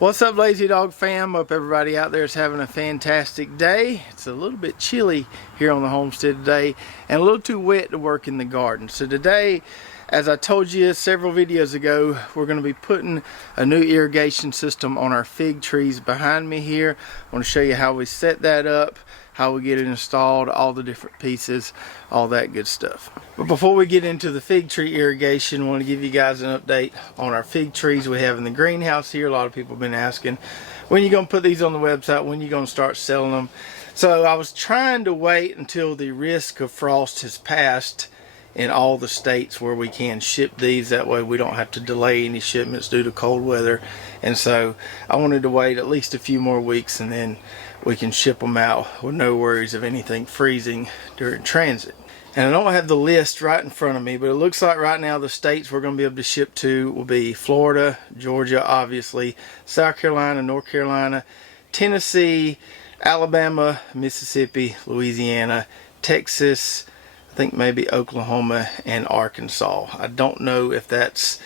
What's up, Lazy Dog fam? Hope everybody out there is having a fantastic day. It's a little bit chilly here on the homestead today and a little too wet to work in the garden. So today, as I told you several videos ago, we're going to be putting a new irrigation system on our fig trees behind me here. I want to show you how we set that up, how we get it installed, all the different pieces, all that good stuff. But before we get into the fig tree irrigation, I want to give you guys an update on our fig trees we have in the greenhouse here. A lot of people have been asking, when are you going to put these on the website? When are you going to start selling them? So I was trying to wait until the risk of frost has passed in all the states where we can ship these. That way we don't have to delay any shipments due to cold weather. And so I wanted to wait at least a few more weeks, and then we can ship them out with no worries of anything freezing during transit. And I don't have the list right in front of me, but it looks like right now the states we're going to be able to ship to will be Florida, Georgia, obviously, South Carolina, North Carolina, Tennessee, Alabama, Mississippi, Louisiana, Texas, I think maybe Oklahoma, and Arkansas. I don't know if that's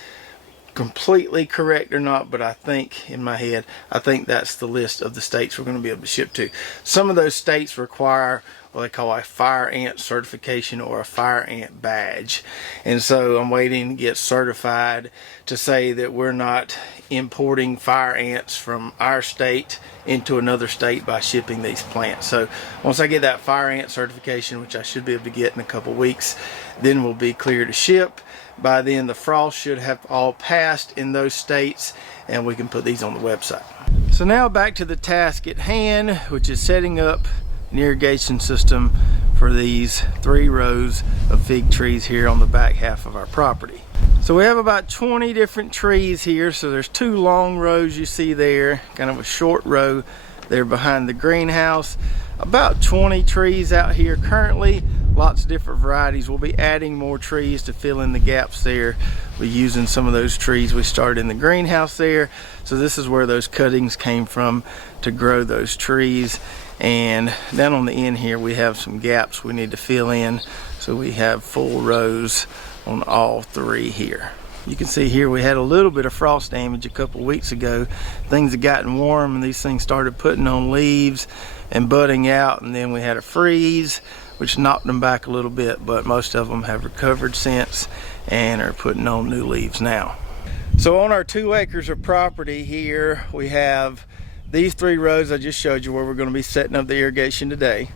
completely correct or not, but I think in my head, I think that's the list of the states we're going to be able to ship to. Some of those states require what they call a fire ant certification or a fire ant badge, and so I'm waiting to get certified to say that we're not importing fire ants from our state into another state by shipping these plants. So once I get that fire ant certification, which I should be able to get in a couple weeks, then we'll be clear to ship. By then the frost should have all passed in those states and we can put these on the website. So now back to the task at hand, which is setting up an irrigation system for these 3 rows of fig trees here on the back half of our property. So we have about 20 different trees here. So there's 2 long rows you see there, kind of a short row there behind the greenhouse. About 20 trees out here currently, lots of different varieties. We'll be adding more trees to fill in the gaps there. We're using some of those trees we started in the greenhouse there. So this is where those cuttings came from to grow those trees. And down on the end here we have some gaps we need to fill in, so we have full rows on all 3 here. You can see here we had a little bit of frost damage a couple weeks ago. Things had gotten warm and these things started putting on leaves and budding out, and then we had a freeze which knocked them back a little bit, but most of them have recovered since and are putting on new leaves now. So on our 2 acres of property here, we have these 3 rows I just showed you where we're going to be setting up the irrigation today.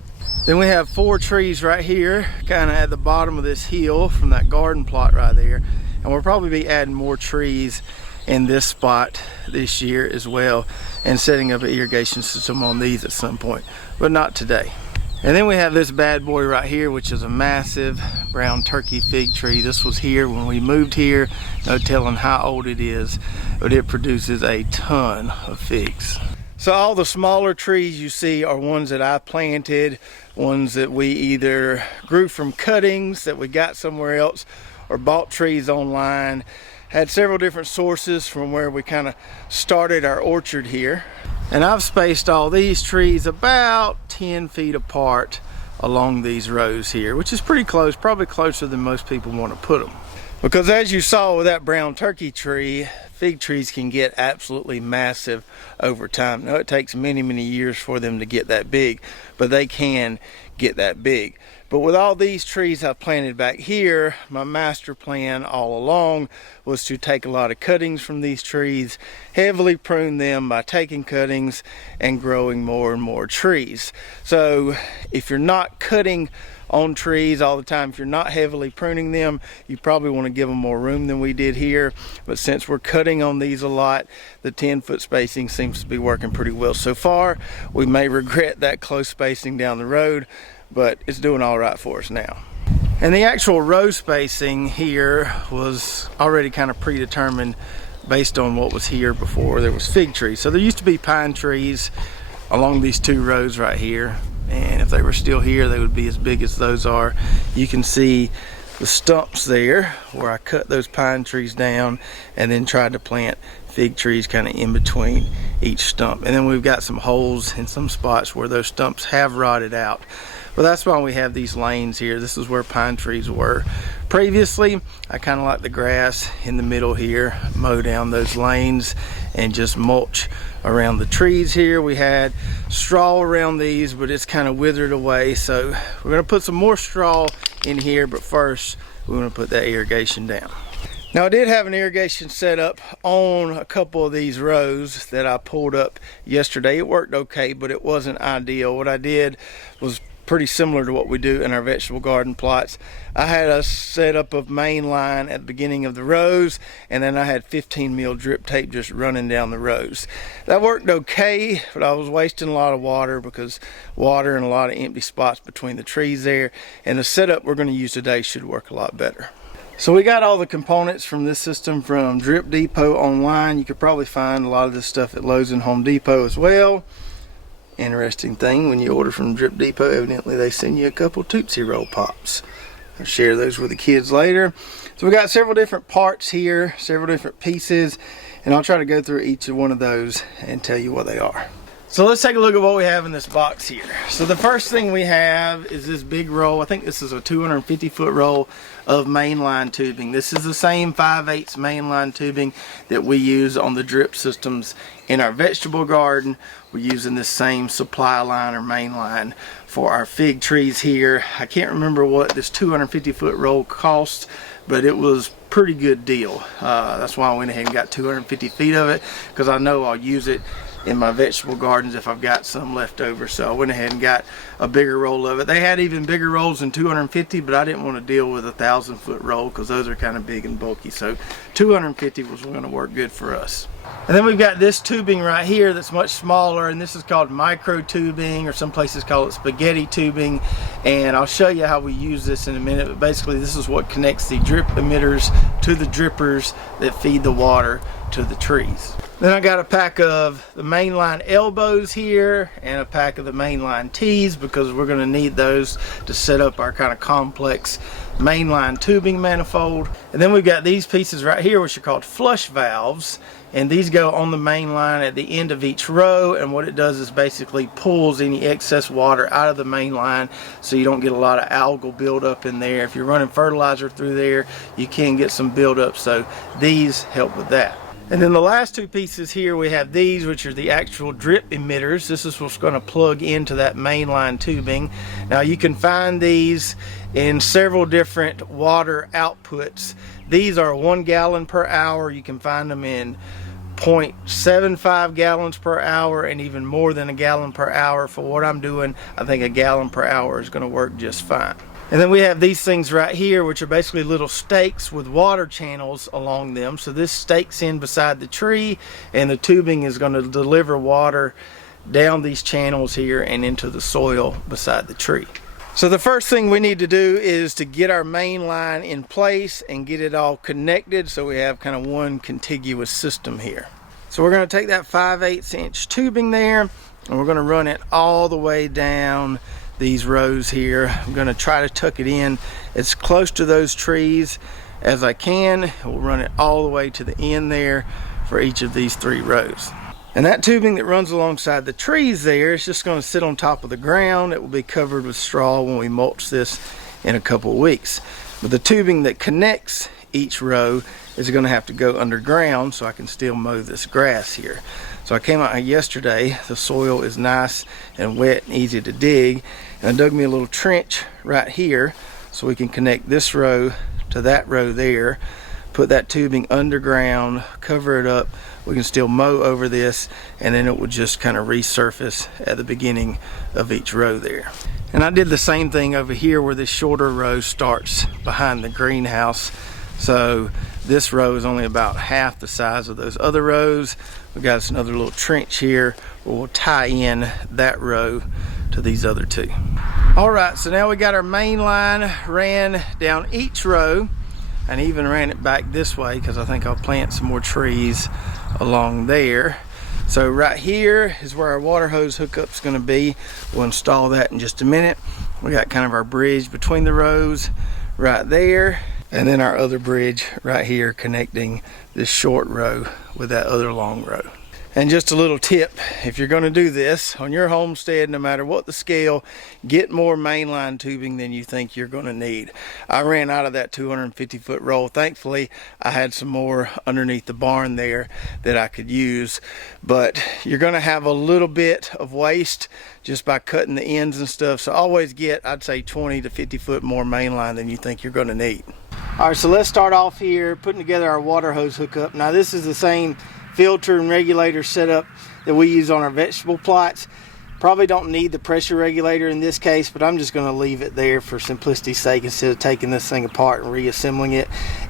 Then we have 4 trees right here, kind of at the bottom of this hill from that garden plot right there. And we'll probably be adding more trees in this spot this year as well, and setting up an irrigation system on these at some point, but not today. And then we have this bad boy right here, which is a massive brown turkey fig tree. This was here when we moved here. No telling how old it is, but it produces a ton of figs. So all the smaller trees you see are ones that I planted, ones that we either grew from cuttings that we got somewhere else or bought trees online. Had several different sources from where we kind of started our orchard here. And I've spaced all these trees about 10 feet apart along these rows here, which is pretty close, probably closer than most people want to put them. Because as you saw with that brown turkey tree, fig trees can get absolutely massive over time. Now it takes many, many years for them to get that big, but they can get that big. But with all these trees I've planted back here, my master plan all along was to take a lot of cuttings from these trees, heavily prune them by taking cuttings and growing more and more trees. So if you're not cutting on trees all the time, if you're not heavily pruning them, you probably want to give them more room than we did here. But since we're cutting on these a lot, the 10-foot spacing seems to be working pretty well so far. We may regret that close spacing down the road, but it's doing all right for us now. And the actual row spacing here was already kind of predetermined based on what was here before there was fig trees. So there used to be pine trees along these 2 rows right here, and if they were still here they would be as big as those are. You can see the stumps there where I cut those pine trees down and then tried to plant fig trees kind of in between each stump. And then we've got some holes in some spots where those stumps have rotted out. But that's why we have these lanes here. This is where pine trees were previously, I kind of like the grass in the middle here, mow down those lanes and just mulch around the trees here. We had straw around these, but it's kind of withered away, so we're going to put some more straw in here, but first we're going to put that irrigation down. Now I did have an irrigation set up on a couple of these rows that I pulled up yesterday. It worked okay, but it wasn't ideal. What I did was pretty similar to what we do in our vegetable garden plots. I had a setup of main line at the beginning of the rows, and then I had 15 mil drip tape just running down the rows. That worked okay, but I was wasting a lot of water because water and a lot of empty spots between the trees there, and the setup we're going to use today should work a lot better. So we got all the components from this system from Drip Depot online. You could probably find a lot of this stuff at Lowe's and Home Depot as well. Interesting thing, when you order from Drip Depot, evidently they send you a couple Tootsie Roll Pops. I'll share those with the kids later. So we got several different parts here, several different pieces, and I'll try to go through each one of those and tell you what they are. So let's take a look at what we have in this box here. So the first thing we have is this big roll. I think this is a 250 foot roll of mainline tubing. This is the same 5/8 mainline tubing that we use on the drip systems in our vegetable garden. We're using this same supply line or main line for our fig trees here. I can't remember what this 250 foot roll cost, but it was pretty good deal. That's why I went ahead and got 250 feet of it, because I know I'll use it in my vegetable gardens if I've got some left over. So I went ahead and got a bigger roll of it. They had even bigger rolls than 250, but I didn't want to deal with a 1,000 foot roll because those are kind of big and bulky. So 250 was going to work good for us. And then we've got this tubing right here that's much smaller, and this is called micro tubing, or some places call it spaghetti tubing, and I'll show you how we use this in a minute. But basically this is what connects the drip emitters to the drippers that feed the water to the trees. Then I got a pack of the mainline elbows here and a pack of the mainline tees, because we're going to need those to set up our kind of complex mainline tubing manifold. And then we've got these pieces right here, which are called flush valves, and these go on the main line at the end of each row, and what it does is basically pulls any excess water out of the main line so you don't get a lot of algal buildup in there. If you're running fertilizer through there, you can get some buildup, so these help with that. And then the last two pieces here, we have these, which are the actual drip emitters. This is what's going to plug into that mainline tubing. Now you can find these in several different water outputs. These are 1 gallon per hour. You can find them in 0.75 gallons per hour and even more than a gallon per hour. For what I'm doing, I think a gallon per hour is going to work just fine. And then we have these things right here, which are basically little stakes with water channels along them. So this stakes in beside the tree, and the tubing is going to deliver water down these channels here and into the soil beside the tree. So the first thing we need to do is to get our main line in place and get it all connected so we have kind of one contiguous system here. So we're going to take that 5/8 inch tubing there, and we're going to run it all the way down these rows here. I'm going to try to tuck it in as close to those trees as I can. We'll run it all the way to the end there for each of these 3 rows. And that tubing that runs alongside the trees there is just going to sit on top of the ground. It will be covered with straw when we mulch this in a couple of weeks. But the tubing that connects each row is going to have to go underground so I can still mow this grass here. So I came out here yesterday. The soil is nice and wet and easy to dig, and I dug me a little trench right here so we can connect this row to that row there, put that tubing underground, cover it up. We can still mow over this, and then it will just kind of resurface at the beginning of each row there. And I did the same thing over here where this shorter row starts behind the greenhouse. So this row is only about half the size of those other rows. We got us another little trench here where we'll tie in that row to these other 2. All right, so now we got our main line ran down each row, and even ran it back this way because I think I'll plant some more trees along there. So right here is where our water hose hookup's going to be. We'll install that in just a minute. We got kind of our bridge between the rows right there, and then our other bridge right here connecting this short row with that other long row. And just a little tip, if you're going to do this on your homestead, no matter what the scale, get more mainline tubing than you think you're going to need. I ran out of that 250-foot roll. Thankfully, I had some more underneath the barn there that I could use. But you're going to have a little bit of waste just by cutting the ends and stuff. So always get, I'd say, 20 to 50 foot more mainline than you think you're going to need. All right, so let's start off here putting together our water hose hookup. Now this is the same filter and regulator setup that we use on our vegetable plots. Probably don't need the pressure regulator in this case, but I'm just going to leave it there for simplicity's sake instead of taking this thing apart and reassembling it.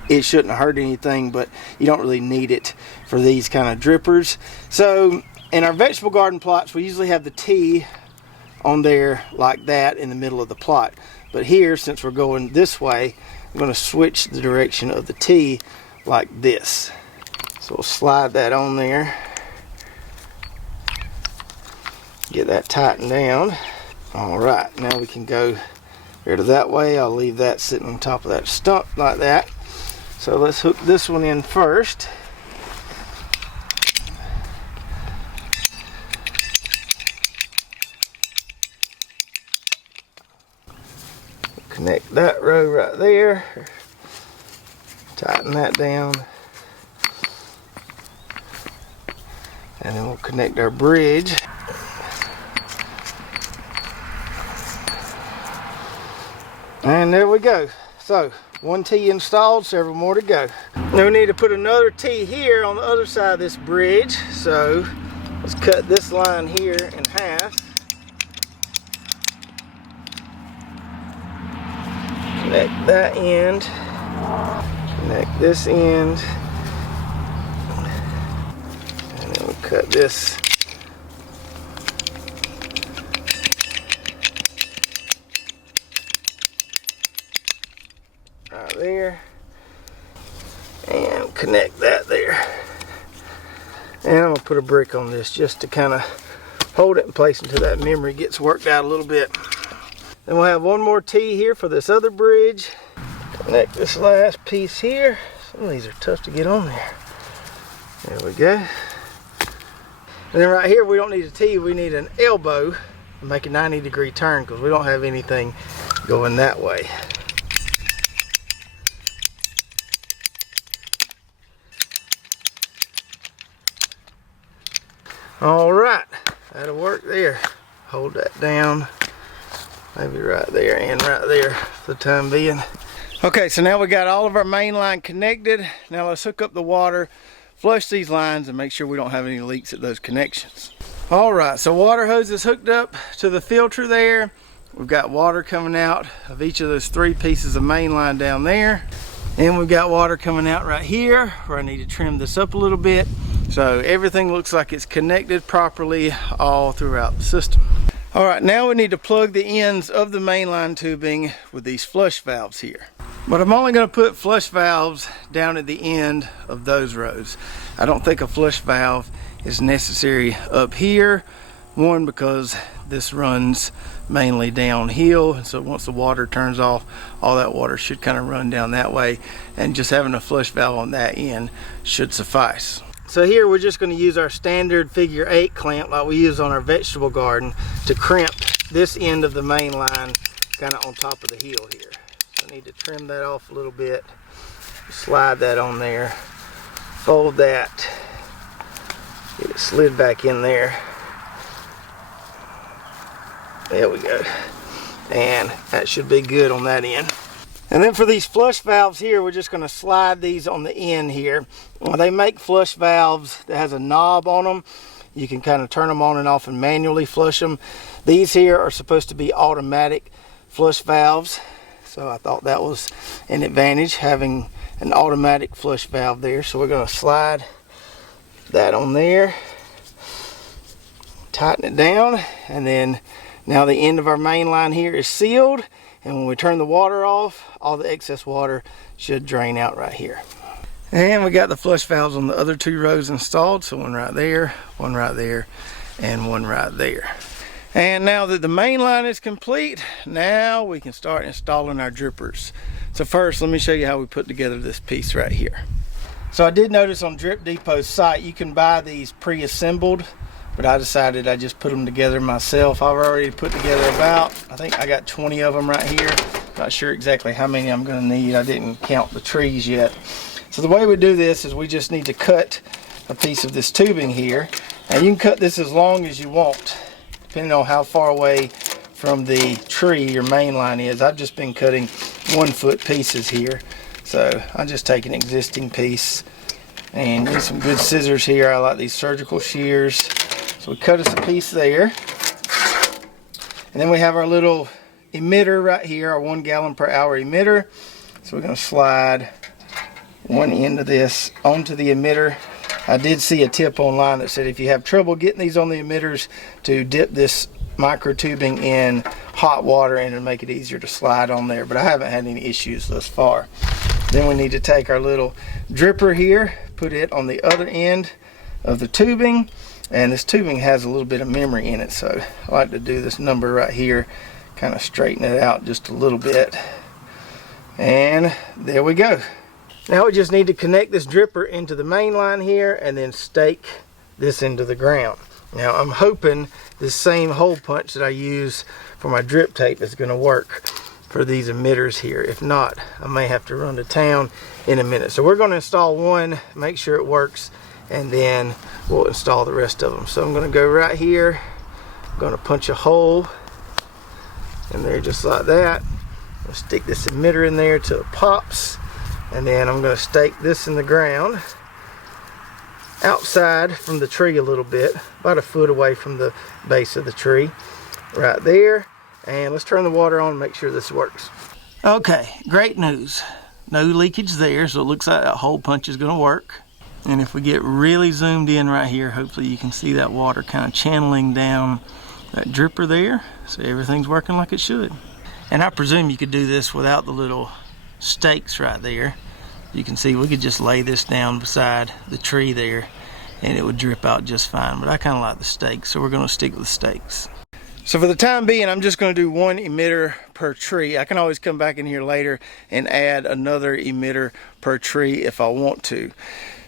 It shouldn't hurt anything, but you don't really need it for these kind of drippers. So in our vegetable garden plots, we usually have the T on there like that in the middle of the plot. But here, since we're going this way, I'm going to switch the direction of the T like this. So we'll slide that on there. Get that tightened down. All right, now we can go here to that way. I'll leave that sitting on top of that stump like that. So let's hook this one in first. Connect that row right there. Tighten that down. And then we'll connect our bridge. And there we go. So one T installed, several more to go. Now we need to put another T here on the other side of this bridge. So let's cut this line here in half. Connect that end. Connect this end. Cut this right there and connect that there. And I'm going to put a brick on this just to kind of hold it in place until that memory gets worked out a little bit. Then we'll have one more T here for this other bridge. Connect this last piece here. Some of these are tough to get on there. There we go. And then right here, we don't need a T, we need an elbow to make a 90-degree turn because we don't have anything going that way. All right, that'll work there. Hold that down, maybe right there and right there for the time being. Okay, so now we got all of our main line connected. Now let's hook up the water, flush these lines, and make sure we don't have any leaks at those connections. All right, so water hose is hooked up to the filter there. We've got water coming out of each of those 3 pieces of main line down there. And we've got water coming out right here where I need to trim this up a little bit. So everything looks like it's connected properly all throughout the system. All right, now we need to plug the ends of the mainline tubing with these flush valves here. But I'm only going to put flush valves down at the end of those rows. I don't think a flush valve is necessary up here. One, because this runs mainly downhill, so once the water turns off, all that water should kind of run down that way, and just having a flush valve on that end should suffice. So here we're just going to use our standard figure 8 clamp like we use on our vegetable garden to crimp this end of the main line kind of on top of the heel here. So I need to trim that off a little bit, slide that on there, fold that, get it slid back in there. There we go. And that should be good on that end. And then for these flush valves here, we're just going to slide these on the end here. Well, they make flush valves that has a knob on them. You can kind of turn them on and off and manually flush them. These here are supposed to be automatic flush valves. So I thought that was an advantage, having an automatic flush valve there. So we're going to slide that on there, tighten it down, and then now the end of our main line here is sealed, and when we turn the water off, all the excess water should drain out right here. And we got the flush valves on the other 2 rows installed, so one right there, and one right there. And now that the main line is complete, now we can start installing our drippers. So first, let me show you how we put together this piece right here. So I did notice on Drip Depot's site you can buy these pre-assembled, but I decided I just put them together myself. I've already put together about, I think I got 20 of them right here. Not sure exactly how many I'm going to need. I didn't count the trees yet. So the way we do this is we just need to cut a piece of this tubing here, and you can cut this as long as you want depending on how far away from the tree your main line is. I've just been cutting 1 foot pieces here, so I just take an existing piece and use some good scissors here. I like these surgical shears. So we cut us a piece there, and then we have our little emitter right here, our 1 gallon per hour emitter. So we're going to slide one end of this onto the emitter. I did see a tip online that said if you have trouble getting these on the emitters, to dip this micro tubing in hot water and it'll make it easier to slide on there, but I haven't had any issues thus far. Then we need to take our little dripper here, put it on the other end of the tubing, and this tubing has a little bit of memory in it, so I like to do this number right here, kind of straighten it out just a little bit, and there we go. Now we just need to connect this dripper into the main line here and then stake this into the ground. Now I'm hoping this same hole punch that I use for my drip tape is going to work for these emitters here. If not, I may have to run to town in a minute. So we're going to install one, make sure it works, and then we'll install the rest of them. So I'm going to go right here, I'm going to punch a hole in there just like that. I'll stick this emitter in there till it pops, and then I'm going to stake this in the ground outside from the tree a little bit, about 1 foot away from the base of the tree right there. And let's turn the water on and make sure this works. Okay, great news. No leakage there, so it looks like that hole punch is going to work. And if we get really zoomed in right here, hopefully you can see that water kind of channeling down that dripper there. So everything's working like it should. And I presume you could do this without the little stakes right there. You can see we could just lay this down beside the tree there and it would drip out just fine, but I kind of like the stakes, so we're going to stick with stakes. So for the time being, I'm just going to do 1 emitter per tree. I can always come back in here later and add another emitter per tree if I want to.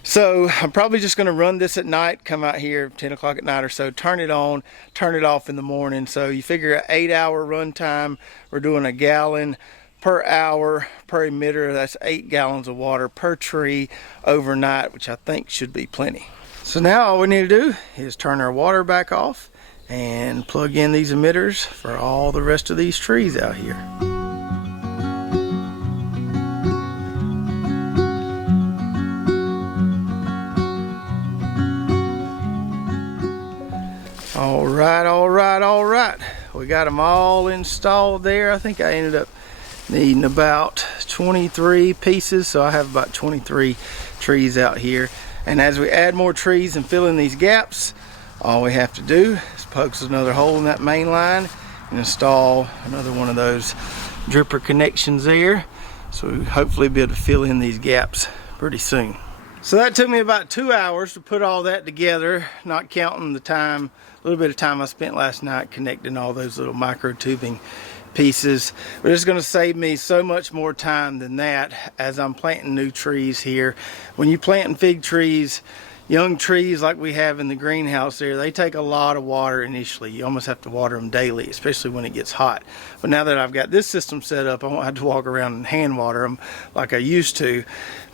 So I'm probably just going to run this at night, come out here 10 o'clock at night or so, turn it on, turn it off in the morning. So you figure an 8-hour run time, we're doing 1 gallon per hour per emitter. That's 8 gallons of water per tree overnight, which I think should be plenty. So now all we need to do is turn our water back off and plug in these emitters for all the rest of these trees out here. All right. We got them all installed there. I think I ended up needing about 23 pieces, so I have about 23 trees out here. And as we add more trees and fill in these gaps, all we have to do is poke another hole in that main line and install another one of those dripper connections there. So we'll hopefully be able to fill in these gaps pretty soon. So that took me about 2 hours to put all that together, not counting the time, a little bit of time I spent last night connecting all those little micro tubing pieces. But it's going to save me so much more time than that as I'm planting new trees here. When you plant fig trees, young trees like we have in the greenhouse there, they take a lot of water initially. You almost have to water them daily, especially when it gets hot. But now that I've got this system set up, I won't have to walk around and hand water them like I used to.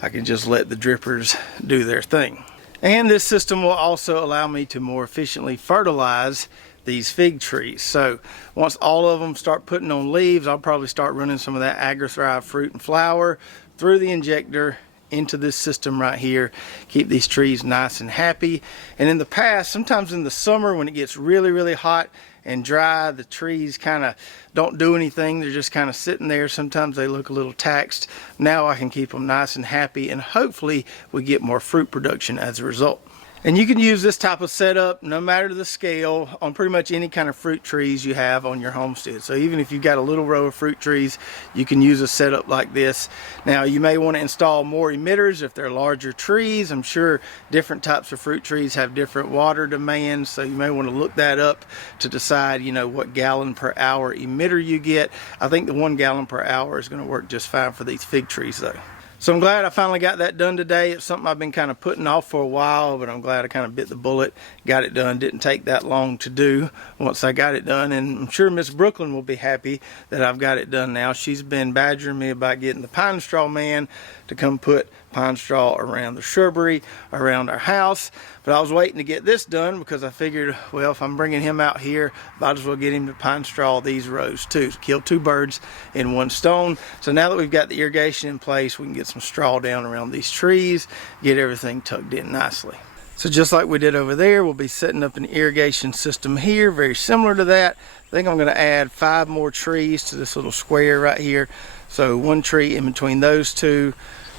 I can just let the drippers do their thing. And this system will also allow me to more efficiently fertilize these fig trees. So once all of them start putting on leaves, I'll probably start running some of that Agri-Thrive fruit and flower through the injector into this system right here, keep these trees nice and happy. And in the past, sometimes in the summer when it gets really hot and dry, the trees kind of don't do anything. They're just kind of sitting there. Sometimes they look a little taxed. Now I can keep them nice and happy, and hopefully we get more fruit production as a result. And you can use this type of setup no matter the scale on pretty much any kind of fruit trees you have on your homestead. So even if you've got a little row of fruit trees, you can use a setup like this. Now you may want to install more emitters if they're larger trees. I'm sure different types of fruit trees have different water demands, so you may want to look that up to decide, you know, what gallon per hour emitter you get. I think the 1 gallon per hour is going to work just fine for these fig trees though. So I'm glad I finally got that done today. It's something I've been kind of putting off for a while, but I'm glad I kind of bit the bullet, got it done. Didn't take that long to do once I got it done, and I'm sure Miss Brooklyn will be happy that I've got it done now. She's been badgering me about getting the pine straw man to come put pine straw around the shrubbery, around our house. But I was waiting to get this done because I figured, well, if I'm bringing him out here, might as well get him to pine straw these rows too. Kill two birds in one stone. So now that we've got the irrigation in place, we can get some straw down around these trees, get everything tucked in nicely. So just like we did over there, we'll be setting up an irrigation system here, very similar to that. I think I'm going to add 5 more trees to this little square right here. So 1 tree in between those two,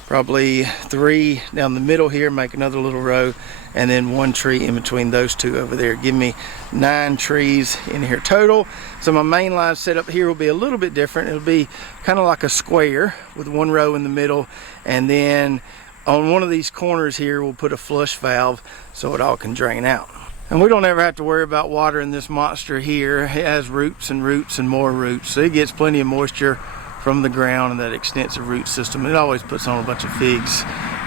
probably 3 down the middle here, make another little row, and then 1 tree in between those two over there. Give me 9 trees in here total. So my main line setup here will be a little bit different. It'll be kind of like a square with 1 row in the middle, and then on one of these corners here we'll put a flush valve so it all can drain out. And we don't ever have to worry about watering this monster here. It has roots and roots and more roots, so it gets plenty of moisture from the ground and that extensive root system. It always puts on a bunch of figs,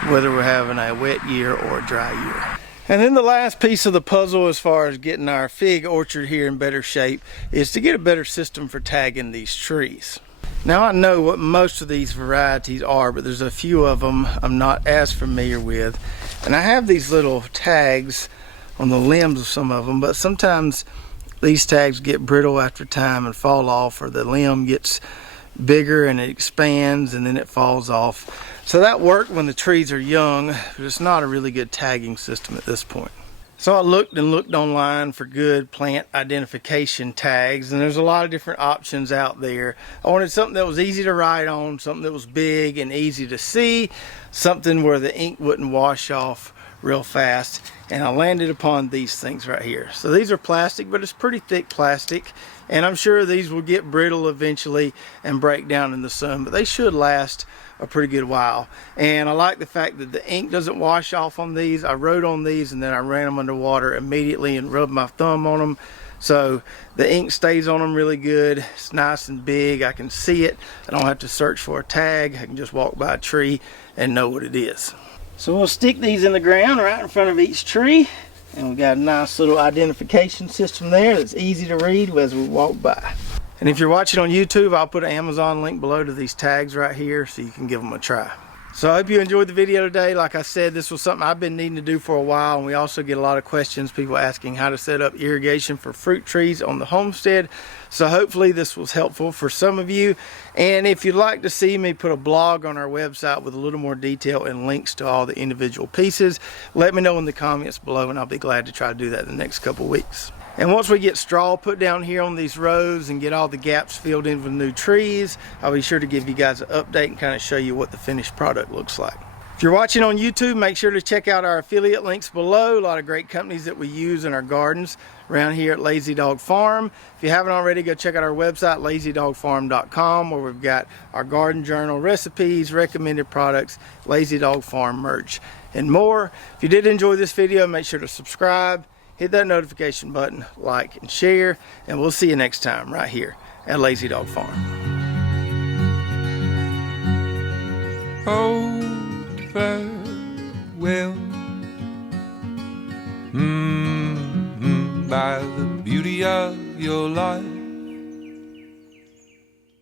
whether we're having a wet year or a dry year. And then the last piece of the puzzle as far as getting our fig orchard here in better shape is to get a better system for tagging these trees. Now I know what most of these varieties are, but there's a few of them I'm not as familiar with. And I have these little tags on the limbs of some of them, but sometimes these tags get brittle after time and fall off, or the limb gets bigger and it expands and then it falls off. So that worked when the trees are young, but it's not a really good tagging system at this point. So I looked and looked online for good plant identification tags, and there's a lot of different options out there. I wanted something that was easy to write on, something that was big and easy to see, something where the ink wouldn't wash off real fast, and I landed upon these things right here. So these are plastic, but it's pretty thick plastic, and I'm sure these will get brittle eventually and break down in the sun, but they should last a pretty good while. And I like the fact that the ink doesn't wash off on these. I wrote on these and then I ran them under water immediately and rubbed my thumb on them, so the ink stays on them really good. It's nice and big. I can see it. I don't have to search for a tag. I can just walk by a tree and know what it is. So we'll stick these in the ground right in front of each tree, and we've got a nice little identification system there that's easy to read as we walk by. And if you're watching on YouTube, I'll put an Amazon link below to these tags right here so you can give them a try. So I hope you enjoyed the video today. Like I said, this was something I've been needing to do for a while, and we also get a lot of questions, people asking how to set up irrigation for fruit trees on the homestead. So hopefully this was helpful for some of you. And if you'd like to see me put a blog on our website with a little more detail and links to all the individual pieces, let me know in the comments below, and I'll be glad to try to do that in the next couple weeks. And once we get straw put down here on these rows and get all the gaps filled in with new trees, I'll be sure to give you guys an update and kind of show you what the finished product looks like. If you're watching on YouTube, make sure to check out our affiliate links below. A lot of great companies that we use in our gardens around here at Lazy Dog Farm. If you haven't already, go check out our website, lazydogfarm.com, where we've got our garden journal, recipes, recommended products, Lazy Dog Farm merch, and more. If you did enjoy this video, make sure to subscribe, hit that notification button, like and share, and we'll see you next time right here at Lazy Dog Farm. Oh, farewell, by the beauty of your life.